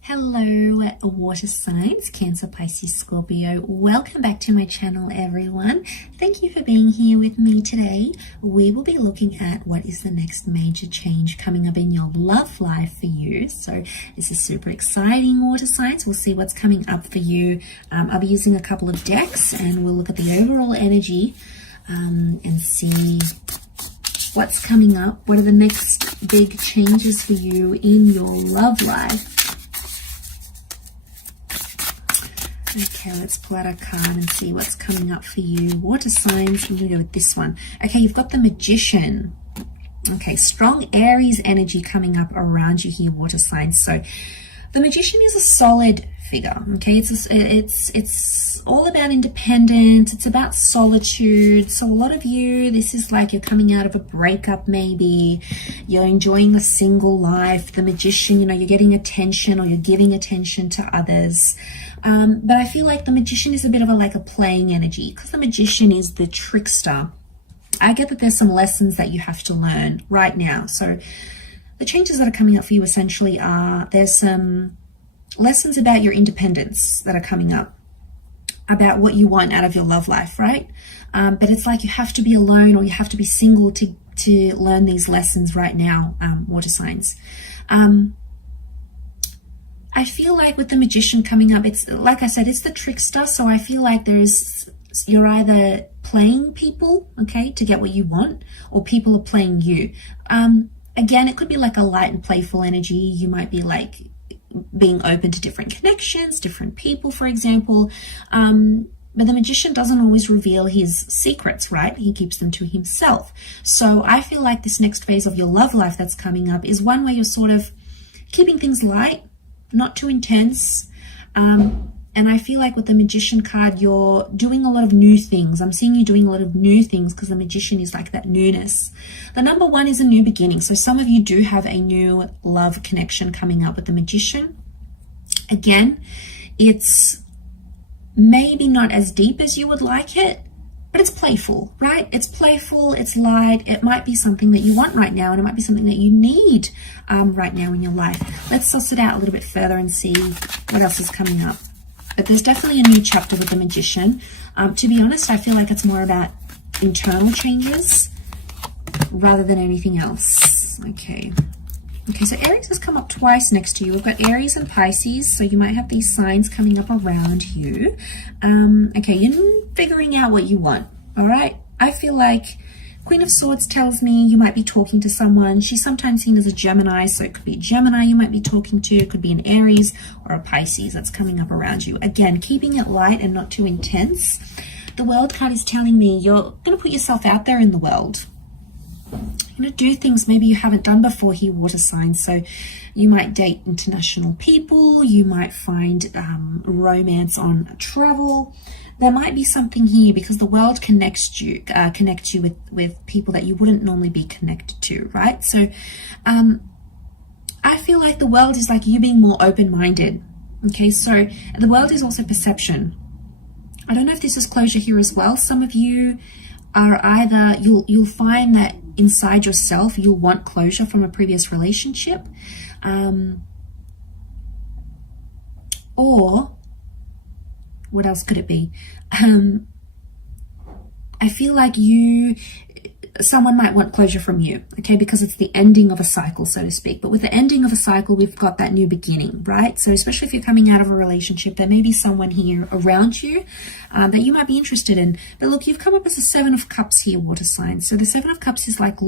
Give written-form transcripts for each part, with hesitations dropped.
Hello, water signs, Cancer, Pisces, Scorpio. Welcome back to my channel, everyone. Thank you for being here with me today. We will be looking at what is the next major change coming up in your love life for you. So this is super exciting, water signs. We'll see what's coming up for you. I'll be using a couple of decks and we'll look at the overall energy and see what's coming up. What are the next big changes for you in your love life? Okay, let's pull out a card and see what's coming up for you. Water signs, I'm going to go with this one. Okay, you've got the Magician. Okay, strong Aries energy coming up around you here, water signs. So the Magician is a solid figure. Okay, it's all about independence. It's about solitude. So a lot of you, this is like you're coming out of a breakup, maybe you're enjoying a single life. The Magician, you're getting attention or you're giving attention to others. But I feel like the Magician is a bit of a playing energy, because the Magician is the trickster. I get that there's some lessons that you have to learn right now. So the changes that are coming up for you essentially are, there's some lessons about your independence that are coming up, about what you want out of your love life, right? But it's like you have to be alone or you have to be single to learn these lessons right now, water signs. I feel like with the Magician coming up, it's like I said, it's the trickster. So I feel like you're either playing people, okay, to get what you want, or people are playing you. Again, it could be like a light and playful energy. You might be like being open to different connections, different people, for example. But the Magician doesn't always reveal his secrets, right? He keeps them to himself. So I feel like this next phase of your love life that's coming up is one where you're sort of keeping things light, not too intense. And I feel like with the Magician card, you're doing a lot of new things. I'm seeing you doing a lot of new things because the Magician is like that newness. The number one is a new beginning. So some of you do have a new love connection coming up with the Magician. Again, it's maybe not as deep as you would like it, but it's playful, right? It's playful, it's light. It might be something that you want right now, and it might be something that you need right now in your life. Let's suss it out a little bit further and see what else is coming up. But there's definitely a new chapter with the Magician. To be honest, I feel like it's more about internal changes rather than anything else. Okay, so Aries has come up twice next to you. We've got Aries and Pisces, so you might have these signs coming up around you. Okay, you're figuring out what you want, all right? I feel like Queen of Swords tells me you might be talking to someone. She's sometimes seen as a Gemini, so it could be a Gemini you might be talking to. It could be an Aries or a Pisces that's coming up around you. Again, keeping it light and not too intense. The World card is telling me you're going to put yourself out there in the world. You're going to do things maybe you haven't done before here, water signs. So you might date international people. You might find romance on travel. There might be something here because the world connects you with people that you wouldn't normally be connected to, right? So I feel like the world is like you being more open-minded. Okay, so the world is also perception. I don't know if this is closure here as well. Some of you are either, you'll find that inside yourself, you'll want closure from a previous relationship, or what else could it be? I feel like someone might want closure from you, okay, because it's the ending of a cycle, so to speak. But with the ending of a cycle, we've got that new beginning, right? So especially if you're coming out of a relationship, there may be someone here around you that you might be interested in. But look, you've come up as a Seven of Cups here, water signs. So the Seven of Cups is like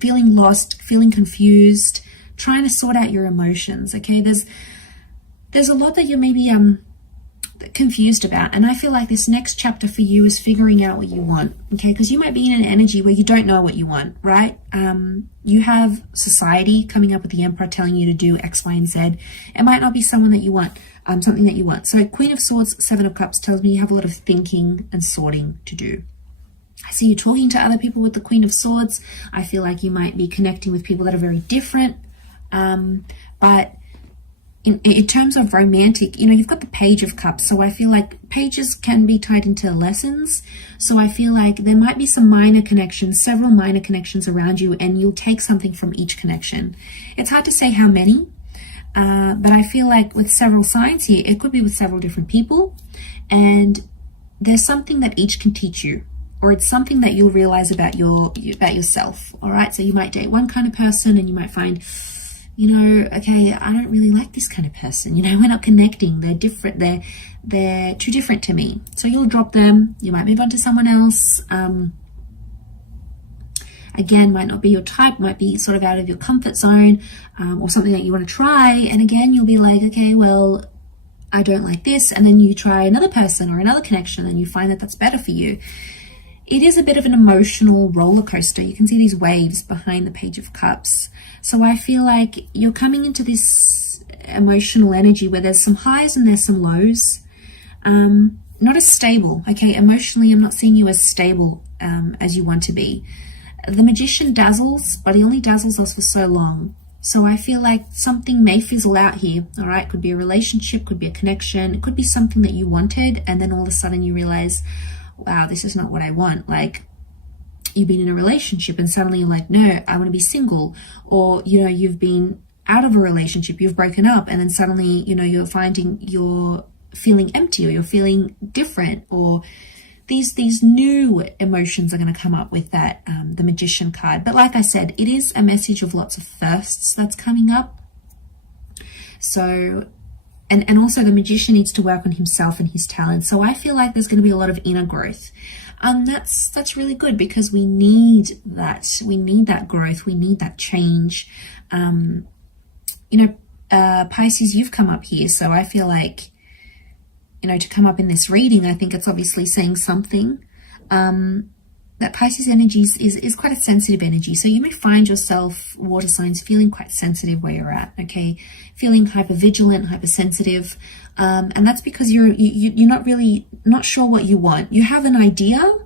feeling lost, feeling confused, trying to sort out your emotions, okay? There's a lot that you're maybe confused about, and I feel like this next chapter for you is figuring out what you want, okay? Because you might be in an energy where you don't know what you want, right? You have society coming up with the Emperor telling you to do X, Y, and Z. It might not be someone that you want, something that you want. So Queen of Swords, Seven of Cups tells me you have a lot of thinking and sorting to do. I see you talking to other people with the Queen of Swords. I feel like you might be connecting with people that are very different, but in terms of romantic, you've got the Page of Cups. So I feel like pages can be tied into lessons. So I feel like there might be some minor connections, several minor connections around you, and you'll take something from each connection. It's hard to say how many, But I feel like with several signs here, it could be with several different people, and there's something that each can teach you, or it's something that you'll realize about yourself. All right, so you might date one kind of person and you might find, you know, okay, I don't really like this kind of person. You know, we're not connecting. They're different. They're too different to me. So you'll drop them. You might move on to someone else. Again, might not be your type, might be sort of out of your comfort zone, or something that you want to try. And again, you'll be like, okay, well, I don't like this. And then you try another person or another connection and you find that that's better for you. It is a bit of an emotional roller coaster. You can see these waves behind the Page of Cups. So I feel like you're coming into this emotional energy where there's some highs and there's some lows. Not as stable, okay? Emotionally, I'm not seeing you as stable as you want to be. The Magician dazzles, but he only dazzles us for so long. So I feel like something may fizzle out here, all right? Could be a relationship, could be a connection. It could be something that you wanted, and then all of a sudden you realize, wow, this is not what I want. Like, you've been in a relationship and suddenly you're like, no, I want to be single. Or, you know, you've been out of a relationship, you've broken up, and then suddenly, you know, you're finding you're feeling empty, or you're feeling different, or these new emotions are going to come up with that, the Magician card. But like I said, it is a message of lots of firsts that's coming up. So, and also the Magician needs to work on himself and his talents. So I feel like there's going to be a lot of inner growth. That's really good, because we need that. We need that growth. We need that change. You know, Pisces, you've come up here. So I feel like, you know, to come up in this reading, I think it's obviously saying something. That Pisces energy is quite a sensitive energy. So you may find yourself, water signs, feeling quite sensitive where you're at, okay? Feeling hypervigilant, hypersensitive. And that's because you're not sure what you want. You have an idea,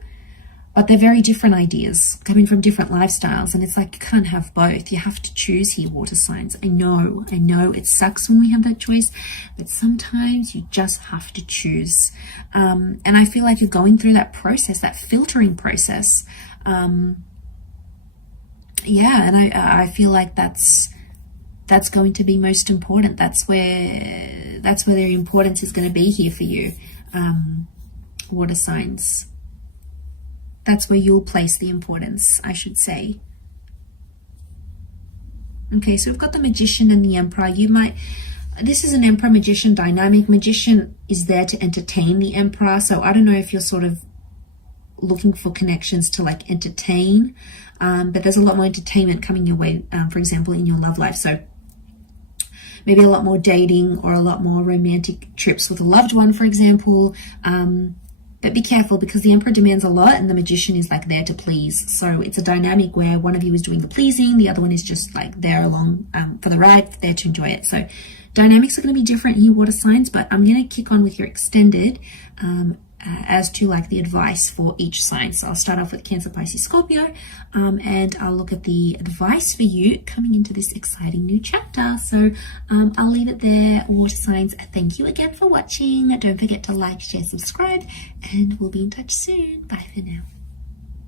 but they're very different ideas coming from different lifestyles. And it's like, you can't have both. You have to choose here, water signs. I know it sucks when we have that choice, but sometimes you just have to choose. And I feel like you're going through that process, that filtering process. And I feel like that's going to be most important. That's where their importance is going to be here for you, water signs. That's where you'll place the importance, I should say. Okay, so we've got the Magician and the Emperor. This is an Emperor Magician dynamic. Magician is there to entertain the Emperor. So I don't know if you're sort of looking for connections to like entertain, but there's a lot more entertainment coming your way, for example, in your love life. So maybe a lot more dating or a lot more romantic trips with a loved one, for example. But be careful, because the Emperor demands a lot and the Magician is like there to please. So it's a dynamic where one of you is doing the pleasing, the other one is just like there along for the ride, there to enjoy it. So dynamics are going to be different here, water signs, but I'm going to kick on with your extended as to like the advice for each sign. So I'll start off with Cancer, Pisces, Scorpio, and I'll look at the advice for you coming into this exciting new chapter. So I'll leave it there, water signs. Thank you again for watching. Don't forget to like, share, subscribe, and we'll be in touch soon. Bye for now.